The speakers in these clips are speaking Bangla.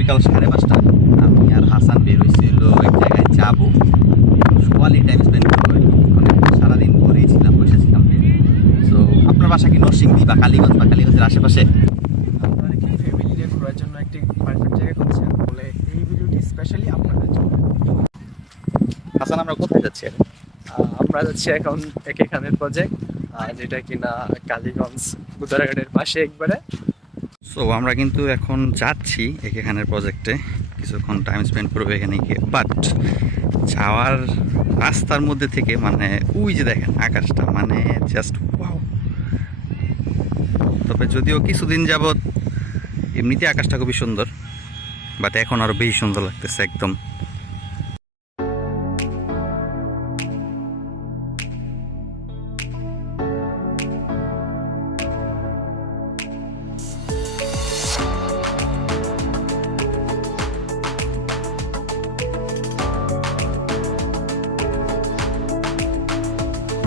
বিকাল সাড়ে পাঁচটা। আমি আর হাসান বের হয়েছিল এক জায়গায় যাব। কোয়ালিটি টাইম স্পেন্ড করব অনেক সারাদিন ঘরেই ছিলাম বসেছিলাম সো আপনার বাসা কি নরসিংদী বা কালীগঞ্জ বা কালীগঞ্জের আশেপাশে? আপনারা কি ফ্যামিলি নিয়ে ঘোরার জন্য একটি পারফেক্ট জায়গা খুঁজছেন? বলে এই ভিডিওটি স্পেশালি আপনাদের জন্য। হাসান আমরা কোথায় যাচ্ছি আমরা যাচ্ছি এখন একে খানের প্রজেক্ট যেটা কিনা কালীগঞ্জ গুদারাঘাটের পাশে একবারে। সো আমরা কিন্তু এখন যাচ্ছি এখানের প্রজেক্টে কিছুক্ষণ টাইম স্পেন্ড করব এখানে গিয়ে। বাট যাওয়ার রাস্তার মধ্যে থেকে মানে ওই যে দেখেন আকাশটা মানে জাস্ট ওয়াও তবে যদিও কিছুদিন যাবৎ এমনিতে আকাশটা খুবই সুন্দর বাট এখন আরও বেশি সুন্দর লাগতেছে একদম।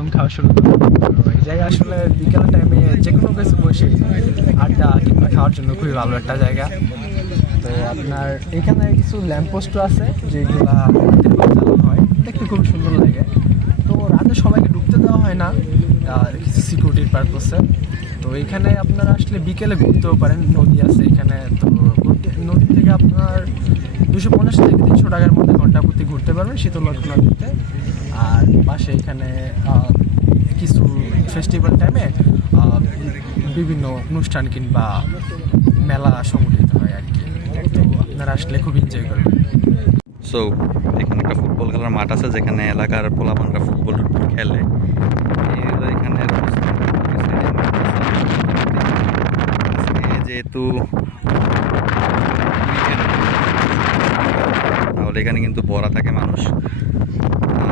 বাদাম খাওয়া শুরু জায়গা আসলে বিকেল টাইমে যে কোনো কিছু বসে আড্ডা কিংবা খাওয়ার জন্য খুবই ভালো একটা জায়গা। তো আপনার এখানে কিছু ল্যাম্পপোস্টও আছে যেগুলো হয়। দেখতে খুব সুন্দর লাগে। তো রাতে সবাইকে ঢুকতে দেওয়া হয় না কিছু সিকিউরিটির পারপসে তো এখানে আপনারা আসলে বিকেলে ঘুরতেও পারেন, নদী আছে এখানে। তো নদী থেকে আপনার দুশো পঞ্চাশ থেকে তিনশো টাকার মধ্যে ঘণ্টা প্রতি ঘুরতে পারবেন শীতল লক্ষণা দিতে আর পাশে এখানে কিছু ফেস্টিভ্যাল টাইমে বিভিন্ন অনুষ্ঠান কিংবা মেলা সংগঠিত হয় আর কি। তো আপনারা আসলে খুব এনজয় করবেন। সো এখানে একটা ফুটবল খেলার মাঠ আছে যেখানে এলাকার পোলাপানরা ফুটবল খেলে। আজকে যেহেতু তাহলে এখানে কিন্তু ভরা থাকে মানুষ।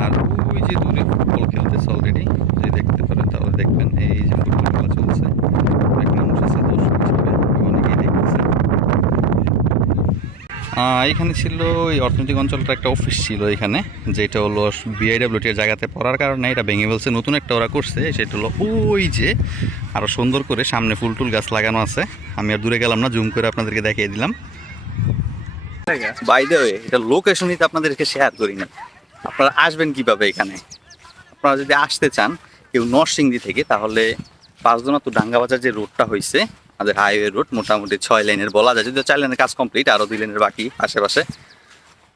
আর ওই যে দূরে ফুটবল খেলতেছে অলরেডি যে দেখতে পারেন তাহলে দেখবেন, এই যে ফুটবল খেলা চলছে, অনেক মানুষ আছে, দর্শক হিসেবে অনেকেই দেখতেছে। এখানে ছিল এই অর্থনৈতিক অঞ্চলটা একটা অফিস ছিল এখানে, যেটা হলো বিআইডাব্লিউটি এর জায়গাতে পড়ার কারণে এটা ভেঙে ফেলছে, নতুন একটা ওরা করছে, সেটা হলো ওই যে আরও সুন্দর করে সামনে ফুল টুল গাছ লাগানো আছে। আমি আর দূরে গেলাম না, জুম করে আপনাদেরকে দেখিয়ে দিলাম। বাই দ্য ওয়ে এটা লোকেশনই তো আপনাদেরকে শেয়ার করি না। আপনারা আসবেন কীভাবে এখানে? আপনারা যদি আসতে চান কেউ নরসিংদী থেকে তাহলে পাঁচজনা তো ডাঙ্গাবাজার যে রোডটা হয়েছে আমাদের হাইওয়ে রোড মোটামুটি ছয় লাইনের বলা যায়। যদিও চার লাইনের কাজ কমপ্লিট আরও দুই লাইনের বাকি আশেপাশে।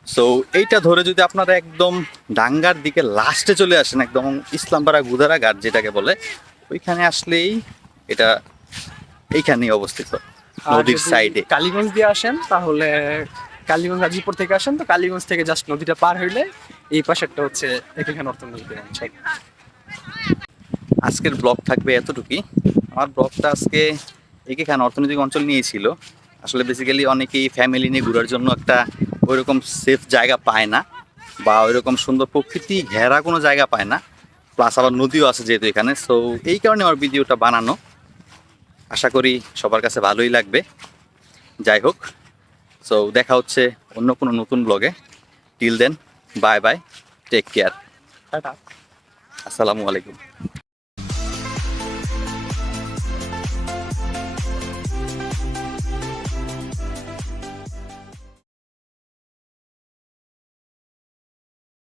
সো এইটা ধরে যদি আপনারা একদম ডাঙ্গার দিকে লাস্টে চলে আসেন একদম ইসলামপাড়া গুদারা ঘাট যেটাকে বলে ওইখানে আসলেই এটা এইখানেই অবস্থিত নদীর সাইডে কালীগঞ্জ দিয়ে আসেন তাহলে কালীগঞ্জ, গাজীপুর থেকে আসেন তো, কালীগঞ্জ থেকে জাস্ট নদীটা পার হইলে এই পাশেরটা হচ্ছে এখানে অর্থনৈতিক আজকের ব্লগ থাকবে এতটুকুই। আমার ব্লগটা আজকে এখানে অর্থনৈতিক অঞ্চল নিয়েছিল আসলে বেসিক্যালি অনেকেই ফ্যামিলি নিয়ে ঘোরার জন্য একটা ওইরকম সেফ জায়গা পায় না বা ওইরকম সুন্দর প্রকৃতি ঘেরা কোনো জায়গা পায় না। প্লাস আবার নদীও আছে যেহেতু এখানে সো এই কারণে আমার ভিডিওটা বানানো। আশা করি সবার কাছে ভালোই লাগবে। যাই হোক সো দেখা হচ্ছে অন্য কোনো নতুন ব্লগে till then bye bye take care আসসালামু আলাইকুম।